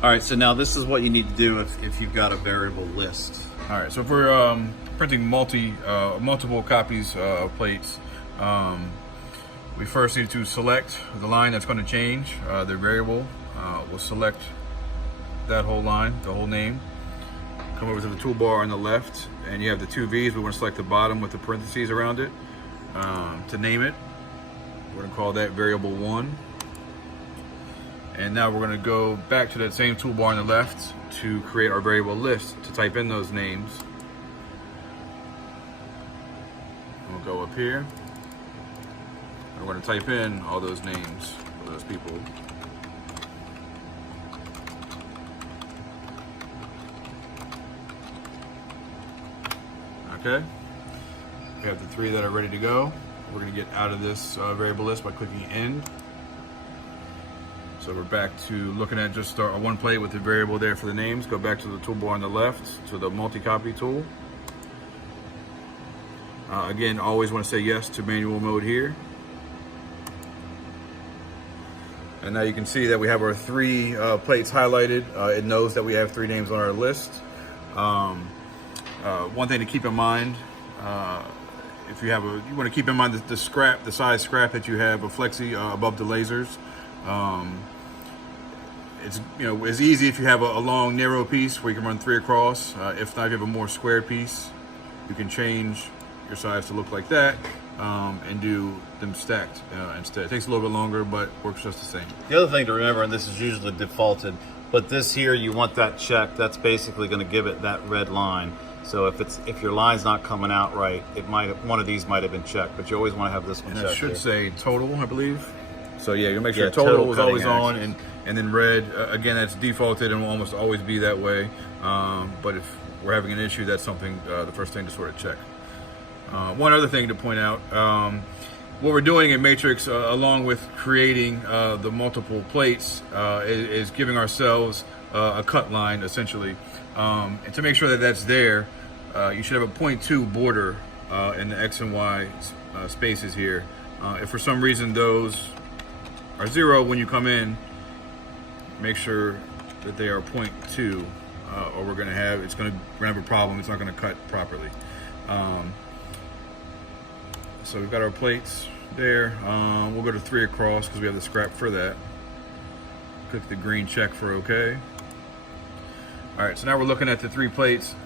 All right, so now this is what you need to do if you've got a variable list. All right, so if we're printing multiple copies of plates, we first need to select the line that's going to change the variable. We'll select that whole line, the whole name. Come over to the toolbar on the left, and you have the two V's. We want to select the bottom with the parentheses around it to name it. We're going to call that variable 1. And now we're going to go back to that same toolbar on the left to create our variable list, to type in those names. We'll go up here. And we're going to type in all those names of those people. Okay. We have the 3 that are ready to go. We're going to get out of this variable list by clicking end. So we're back to looking at just our one plate with the variable there for the names. Go back to the toolbar on the left to the multi-copy tool. Again, always want to say yes to manual mode here. And now you can see that we have our 3 plates highlighted. It knows that we have 3 names on our list. One thing to keep in mind, if you want to keep in mind the size scrap that you have of flexi above the lasers. It's it's easy if you have a long narrow piece where you can run 3 across. If not, if you have a more square piece, you can change your size to look like that and do them stacked instead. It takes a little bit longer, but works just the same. The other thing to remember, and this is usually defaulted, but this here, you want that checked. That's basically going to give it that red line. So if your line's not coming out right, one of these might have been checked, but you always want to have this one checked. And it should say total, I believe. So yeah, you make sure Yeah, total is always cutting on, and then red, again, that's defaulted and will almost always be that way. But if we're having an issue, that's something, the first thing to sort of check. One other thing to point out, what we're doing in Matrix, along with creating the multiple plates, is giving ourselves a cut line, essentially. And to make sure that that's there, you should have a 0.2 border in the X and Y spaces here. If for some reason those are 0 when you come in, make sure that they are 0.2, or we're going to have a problem. It's not going to cut properly. So we've got our plates there. We'll go to 3 across because we have the scrap for that. Click the green check for OK. All right, so now we're looking at the 3 plates.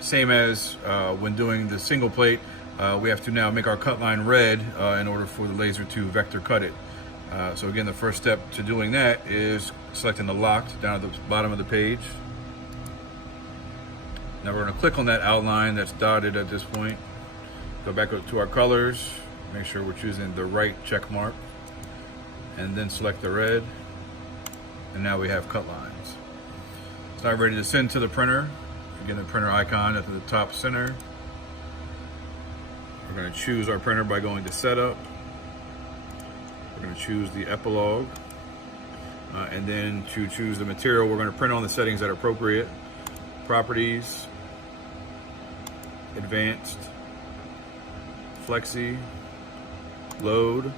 Same as when doing the single plate, we have to now make our cut line red in order for the laser to vector cut it. So again, the first step to doing that is selecting the locked down at the bottom of the page. Now we're going to click on that outline that's dotted at this point. Go back up to our colors, make sure we're choosing the right check mark, and then select the red. And now we have cut lines. It's now ready to send to the printer. Again, the printer icon at the top center. We're going to choose our printer by going to Setup. We're going to choose the epilogue. And then to choose the material, we're going to print on the settings that are appropriate. Properties, Advanced, Flexi, Load,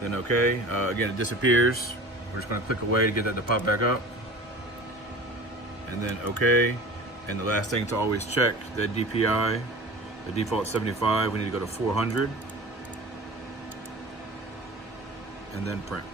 then OK. Again, it disappears. We're just going to click away to get that to pop back up. And then OK. And the last thing to always check, that DPI, the default 75, we need to go to 400. And then print.